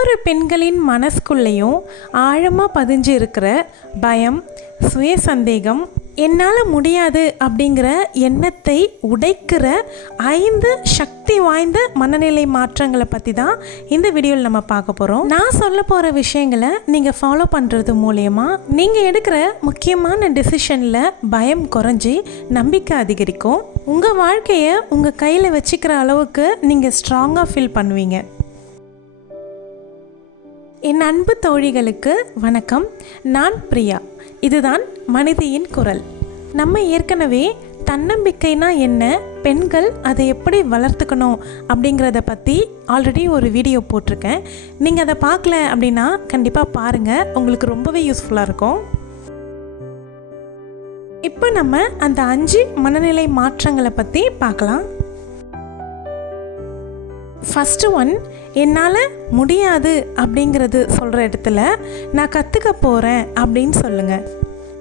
ஒவ்வொரு பெண்களின் மனசுக்குள்ளேயும் ஆழமாக பதிஞ்சு இருக்கிற பயம் சுய சந்தேகம் என்னால் முடியாது அப்படிங்கிற எண்ணத்தை உடைக்கிற ஐந்து சக்தி வாய்ந்த மனநிலை மாற்றங்களை பற்றி தான் இந்த வீடியோவில் நம்ம பார்க்க போகிறோம் நான் சொல்ல போகிற விஷயங்களை நீங்கள் ஃபாலோ பண்ணுறது மூலயமா நீங்கள் எடுக்கிற முக்கியமான டெசிஷனில் பயம் குறைஞ்சி நம்பிக்கை அதிகரிக்கும். உங்கள் வாழ்க்கையை உங்கள் கையில் வச்சுக்கிற அளவுக்கு நீங்கள் ஸ்ட்ராங்காக ஃபீல் பண்ணுவீங்க. என் அன்பு தோழிகளுக்கு வணக்கம். நான் பிரியா. இதுதான் மனிதியின் குரல். நம்ம ஏற்கனவே தன்னம்பிக்கைனா என்ன பெண்கள் அதை எப்படி வளர்த்துக்கணும் அப்படிங்கிறத பற்றி ஆல்ரெடி ஒரு வீடியோ போட்டிருக்கேன். நீங்கள் அதை பார்க்கல அப்படின்னா கண்டிப்பாக பாருங்கள் உங்களுக்கு ரொம்பவே யூஸ்ஃபுல்லாக இருக்கும். இப்போ நம்ம அந்த அஞ்சு மனநிலை மாற்றங்களை பற்றி பார்க்கலாம். ஃபஸ்ட்டு ஒன் என்னால் முடியாது அப்படிங்கிறது சொல்கிற இடத்துல நான் கற்றுக்க போகிறேன் அப்படின்னு சொல்லுங்கள்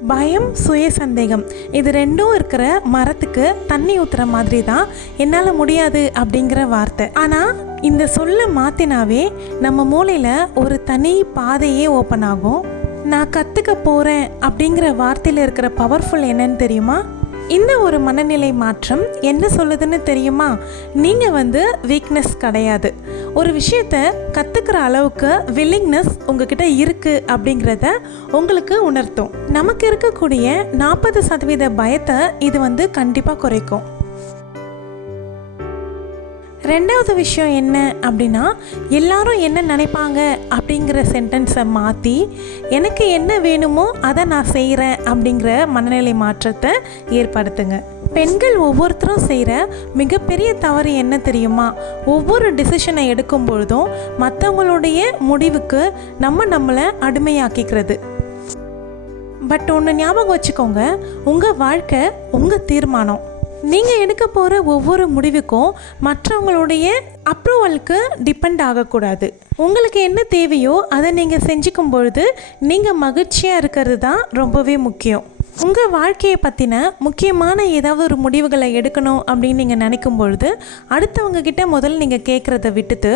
பயம் சுய சந்தேகம் இது ரெண்டும் இருக்கிற மரத்துக்கு தண்ணி ஊற்றுற மாதிரி தான் என்னால் முடியாது அப்படிங்கிற வார்த்தை. ஆனால் இந்த சொல்ல மாற்றினாவே நம்ம மூளையில் ஒரு தனி பாதையே ஓப்பன் ஆகும். நான் கற்றுக்க போகிறேன் அப்படிங்கிற வார்த்தையில் இருக்கிற பவர்ஃபுல் என்னன்னு தெரியுமா? இந்த ஒரு மனநிலை மாற்றம் என்ன சொல்லுதுன்னு தெரியுமா? நீங்கள் வந்து வீக்னஸ் கிடையாது. ஒரு விஷயத்த கற்றுக்கிற அளவுக்கு வில்லிங்னஸ் உங்ககிட்ட இருக்குது அப்படிங்கிறத உங்களுக்கு உணர்த்தும். நமக்கு இருக்கக்கூடிய நாற்பது சதவீத பயத்தை இது வந்து கண்டிப்பாக குறைக்கும். ரெண்டாவது விஷயம் என்ன அப்படின்னா எல்லாரும் என்ன நினைப்பாங்க அப்படிங்கிற சென்டென்ஸை மாற்றி எனக்கு என்ன வேணுமோ அதை நான் செய்கிறேன் அப்படிங்கிற மனநிலை மாற்றத்தை ஏற்படுத்துங்க. பெண்கள் ஒவ்வொருத்தரும் செய்கிற மிகப்பெரிய தவறு என்ன தெரியுமா? ஒவ்வொரு டிசிஷனை எடுக்கும் பொழுதும் மற்றவங்களுடைய முடிவுக்கு நம்ம நம்மளை அடிமையாக்கிக்கிறது. பட் ஒன்று ஞாபகம் வச்சுக்கோங்க உங்கள் வாழ்க்கை உங்கள் தீர்மானம். நீங்கள் எடுக்க போகிற ஒவ்வொரு முடிவுக்கும் மற்றவங்களுடைய அப்ரூவலுக்கு டிபெண்ட் ஆகக்கூடாது. உங்களுக்கு என்ன தேவையோ அதை நீங்கள் செஞ்சுக்கும் பொழுது நீங்கள் மகிழ்ச்சியாக இருக்கிறது தான் ரொம்பவே முக்கியம். உங்கள் வாழ்க்கையை பற்றின முக்கியமான ஏதாவது ஒரு முடிவுகளை எடுக்கணும் அப்படின்னு நீங்கள் நினைக்கும் பொழுது அடுத்தவங்க கிட்ட முதல்ல நீங்கள் கேட்குறத விட்டுட்டு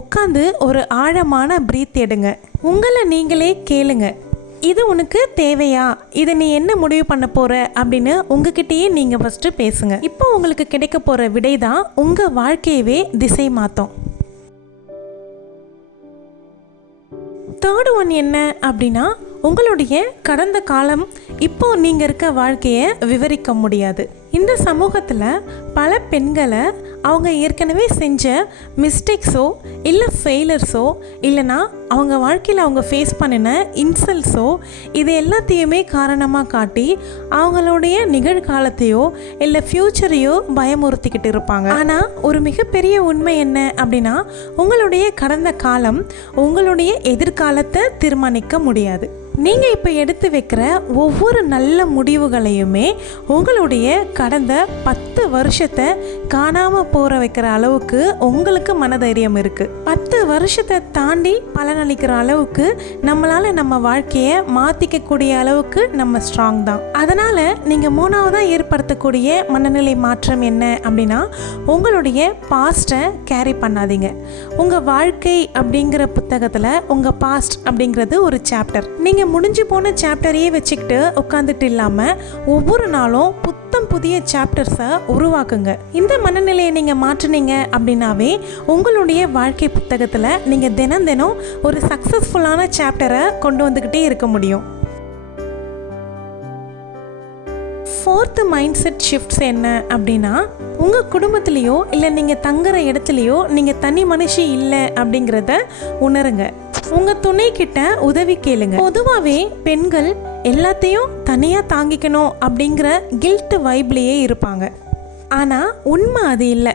உட்காந்து ஒரு ஆழமான ப்ரீத் எடுங்க. உங்களை நீங்களே கேளுங்கள் இது உனக்கு தேவையா? இதை நீ என்ன முடிவு பண்ண போற? அப்படின்னு உங்ககிட்டயே நீங்க ஃபர்ஸ்ட் பேசுங்க. இப்போ உங்களுக்கு கிடைக்க போற விடை தான் உங்க வாழ்க்கையவே திசை மாத்தும். தேர்டு ஒன் என்ன அப்படின்னா உங்களுடைய கடந்த காலம் இப்போ நீங்க இருக்க வாழ்க்கையை விவரிக்க முடியாது. இந்த சமூகத்தில் பல பெண்களை அவங்க ஏற்கனவே செஞ்ச மிஸ்டேக்ஸோ இல்லை ஃபெயிலர்ஸோ இல்லைனா அவங்க வாழ்க்கையில் அவங்க ஃபேஸ் பண்ணின இன்சல்ஸோ இது எல்லாத்தையுமே காரணமாக காட்டி அவங்களுடைய நிகழ்காலத்தையோ இல்லை ஃப்யூச்சரையோ பயமுறுத்திக்கிட்டு இருப்பாங்க. ஆனால் ஒரு மிகப்பெரிய உண்மை என்ன அப்படின்னா உங்களுடைய கடந்த காலம் உங்களுடைய எதிர்காலத்தை தீர்மானிக்க முடியாது. நீங்கள் இப்போ எடுத்து வைக்கிற ஒவ்வொரு நல்ல முடிவுகளையுமே உங்களுடைய கடந்த பத்து வருஷத்தை காணாமல் போகிற வைக்கிற அளவுக்கு உங்களுக்கு மனதைரியம் இருக்குது பத்து வருஷத்தை தாண்டி பலனளிக்கிற அளவுக்கு நம்மளால் நம்ம வாழ்க்கையை மாற்றிக்கக்கூடிய அளவுக்கு நம்ம ஸ்ட்ராங் தான். அதனால் நீங்கள் மூணாவதாக ஏற்படுத்தக்கூடிய மனநிலை மாற்றம் என்ன அப்படின்னா உங்களுடைய பாஸ்ட்டை கேரி பண்ணாதீங்க. உங்கள் வாழ்க்கை அப்படிங்கிற புத்தகத்தில் உங்கள் பாஸ்ட் அப்படிங்கிறது ஒரு சாப்டர் நீங்கள் முடிஞ்சு போன சாப்டரையே வச்சுக்கிட்டு உட்காந்துட்டு இல்லாமல் ஒவ்வொரு நாளும் புத்தம் புதிய சாப்டர்ஸை உருவாக்குங்க. இந்த மனநிலையை நீங்கள் மாற்றினீங்க அப்படின்னாவே உங்களுடைய வாழ்க்கை புத்தகத்தில் நீங்கள் தினம் தினம் ஒரு சக்ஸஸ்ஃபுல்லான சாப்டரை கொண்டு வந்துக்கிட்டே இருக்க முடியும். ஃபோர்த்து மைண்ட் செட் ஷிஃப்ட்ஸ் என்ன அப்படின்னா உங்கள் குடும்பத்துலேயோ இல்லை நீங்கள் தங்குற இடத்துலையோ நீங்கள் தனி மனுஷி இல்லை அப்படிங்கிறத உணருங்க. உங்கள் துணை கிட்ட உதவி கேளுங்க. பொதுவாகவே பெண்கள் எல்லாத்தையும் தனியாக தாங்கிக்கணும் அப்படிங்கிற கில்ட் வைப்லேயே இருப்பாங்க. ஆனால் உண்மை அது இல்லை.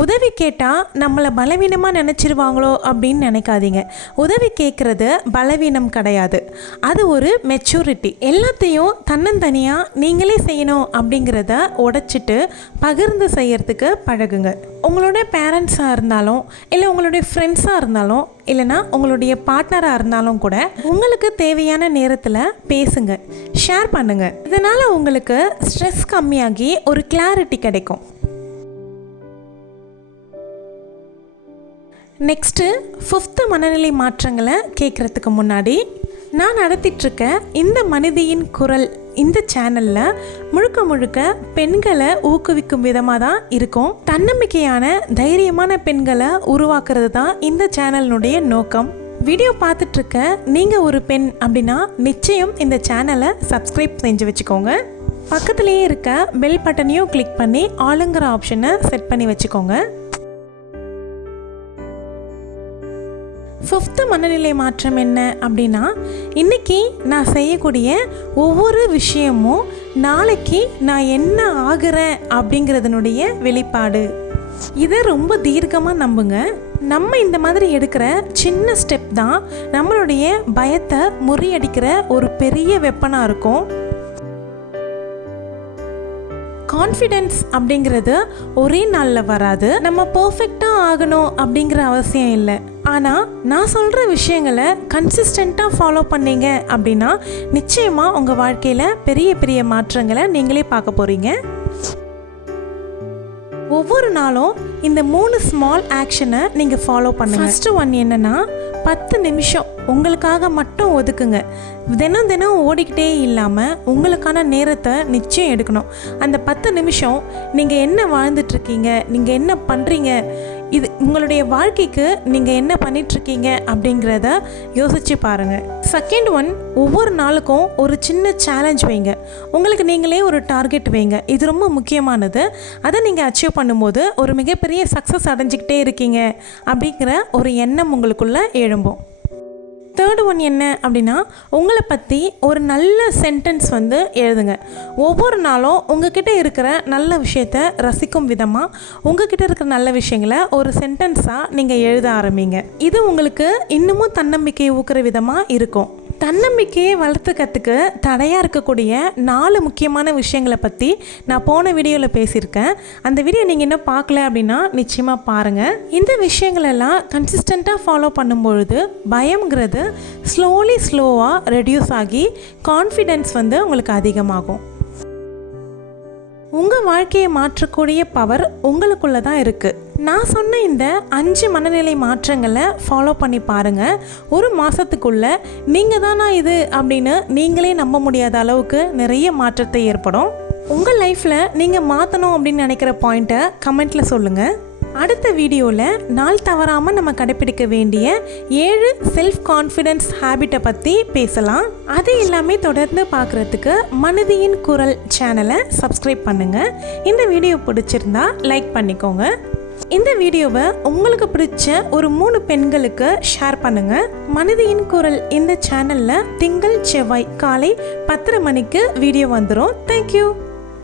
உதவி கேட்டால் நம்மளை பலவீனமாக நினச்சிருவாங்களோ அப்படின்னு நினைக்காதீங்க. உதவி கேட்குறது பலவீனம் கிடையாது. அது ஒரு மெச்சூரிட்டி எல்லாத்தையும் தன்னந்தனியாக நீங்களே செய்யணும் அப்படிங்கிறத உடைச்சிட்டு பகிர்ந்து செய்யறதுக்கு பழகுங்க. உங்களோட பேரண்ட்ஸாக இருந்தாலும் இல்லை உங்களுடைய ஃப்ரெண்ட்ஸாக இருந்தாலும் இல்லைனா உங்களுடைய பார்ட்னராக இருந்தாலும் கூட உங்களுக்கு தேவையான நேரத்தில் பேசுங்க ஷேர் பண்ணுங்கள் இதனால் உங்களுக்கு ஸ்ட்ரெஸ் கம்மியாகி ஒரு கிளாரிட்டி கிடைக்கும். நெக்ஸ்ட்டு ஃபிஃப்த்து மனநிலை மாற்றங்களை கேட்குறதுக்கு முன்னாடி நான் நடத்திட்டுருக்க இந்த மனிதியின் குரல் இந்த சேனலில் முழுக்க முழுக்க பெண்களை ஊக்குவிக்கும் விதமாக தான் இருக்கும். தன்னம்பிக்கையான தைரியமான பெண்களை உருவாக்குறது தான் இந்த சேனலினுடைய நோக்கம். வீடியோ பார்த்துட்ருக்க நீங்கள் ஒரு பெண் அப்படின்னா நிச்சயம் இந்த சேனலை சப்ஸ்கிரைப் செஞ்சு வச்சுக்கோங்க. பக்கத்துலேயே இருக்க பெல் பட்டனையும் கிளிக் பண்ணி ஆளுங்கிற ஆப்ஷனை செட் பண்ணி வச்சுக்கோங்க. ஃபிஃப்த்து மனநிலை மாற்றம் என்ன அப்படின்னா இன்றைக்கி நான் செய்யக்கூடிய ஒவ்வொரு விஷயமும் நாளைக்கு நான் என்ன ஆகிறேன் அப்படிங்கிறதுனுடைய வெளிப்பாடு. இதை ரொம்ப தீர்க்கமாக நம்புங்க. நம்ம இந்த மாதிரி எடுக்கிற சின்ன ஸ்டெப் தான் நம்மளுடைய பயத்தை முறியடிக்கிற ஒரு பெரிய வெப்பனாக இருக்கும். கான்ஃபிடென்ஸ் அப்படிங்கிறது ஒரே நாளில் வராது. நம்ம பர்ஃபெக்டாக ஆகணும் அப்படிங்கிற அவசியம் இல்லை. ஆனால் நான் சொல்கிற விஷயங்களை கன்சிஸ்டண்ட்டாக ஃபாலோ பண்ணீங்க அப்படின்னா நிச்சயமாக உங்கள் வாழ்க்கையில் பெரிய பெரிய மாற்றங்களை நீங்களே பார்க்க போகிறீங்க ஒவ்வொரு நாளும் இந்த மூணு ஸ்மால் ஆக்ஷனை நீங்கள் ஃபாலோ பண்ணுங்கள் ஃபஸ்ட்டு ஒன் என்னன்னா பத்து நிமிஷம் உங்களுக்காக மட்டும் ஒதுக்குங்க. தினம் தினம் ஓடிக்கிட்டே இல்லாமல் உங்களுக்கான நேரத்தை நிச்சயம் எடுக்கணும். அந்த பத்து நிமிஷம் நீங்கள் என்ன வாழ்ந்துட்டுருக்கீங்க நீங்கள் என்ன பண்ணுறீங்க இது உங்களுடைய வாழ்க்கைக்கு நீங்கள் என்ன பண்ணிகிட்ருக்கீங்க அப்படிங்கிறத யோசித்து பாருங்கள் செகண்ட் ஒன் ஒவ்வொரு நாளுக்கும் ஒரு சின்ன சேலஞ்ச் வைங்க. உங்களுக்கு நீங்களே ஒரு டார்கெட் வைங்க. இது ரொம்ப முக்கியமானது. அதை நீங்கள் அச்சீவ் பண்ணும்போது ஒரு மிகப்பெரிய சக்ஸஸ் அடைஞ்சிக்கிட்டே இருக்கீங்க அப்படிங்கிற ஒரு எண்ணம் உங்களுக்குள்ளே எழும்பும். தேர்டு ஒன் என்ன அப்படின்னா உங்களை பற்றி ஒரு நல்ல சென்டென்ஸ் வந்து எழுதுங்க. ஒவ்வொரு நாளும் உங்ககிட்ட இருக்கிற நல்ல விஷயத்த ரசிக்கும் விதமாக உங்ககிட்ட இருக்கிற நல்ல விஷயங்களை ஒரு சென்டென்ஸாக நீங்கள் எழுத ஆரம்பிங்க. இது உங்களுக்கு இன்னமும் தன்னம்பிக்கையை ஊக்குற விதமாக இருக்கும். தன்னம்பிக்கையை வளர்த்துக்கிறதுக்கு தடையாக இருக்கக்கூடிய நாலு முக்கியமான விஷயங்களை பற்றி நான் போன வீடியோவில் பேசியிருக்கேன். அந்த வீடியோ நீங்கள் இன்னும் பார்க்கல அப்படின்னா நிச்சயமாக பாருங்கள் இந்த விஷயங்களெல்லாம் கன்சிஸ்டண்ட்டாக ஃபாலோ பண்ணும்பொழுது பயம்ங்கிறது ஸ்லோலி ஸ்லோவாக ரெடியூஸ் ஆகி கான்ஃபிடென்ஸ் வந்து உங்களுக்கு அதிகமாகும். உங்கள் வாழ்க்கையை மாற்றக்கூடிய பவர் உங்களுக்குள்ளே தான் இருக்குது நான் சொன்ன இந்த அஞ்சு மனநிலை மாற்றங்களை ஃபாலோ பண்ணி பாருங்கள் ஒரு மாதத்துக்குள்ளே நீங்கள் தானா இது அப்படின்னு நீங்களே நம்ப முடியாத அளவுக்கு நிறைய மாற்றத்தை ஏற்படும். உங்கள் லைஃப்பில் நீங்கள் மாற்றணும் அப்படின்னு நினைக்கிற பாயிண்ட்டை கமெண்ட்டில் சொல்லுங்கள் அடுத்த வீடியோவில் நாள் தவறாமல் நம்ம கடைப்பிடிக்க வேண்டிய ஏழு செல்ஃப் கான்ஃபிடென்ஸ் ஹேபிட்டை பற்றி பேசலாம். அது எல்லாமே தொடர்ந்து பார்க்குறதுக்கு மனதியின் குரல் சேனலை சப்ஸ்கிரைப் பண்ணுங்கள் இந்த வீடியோ பிடிச்சிருந்தா லைக் பண்ணிக்கோங்க. இந்த வீடியோவை உங்களுக்கு பிடிச்ச ஒரு மூணு பெண்களுக்கு ஷேர் பண்ணுங்க. மனிதியின் குரல் இந்த சேனல்ல திங்கள் செவ்வாய் காலை பத்தரை மணிக்கு வீடியோ வந்துடும் தேங்க்யூ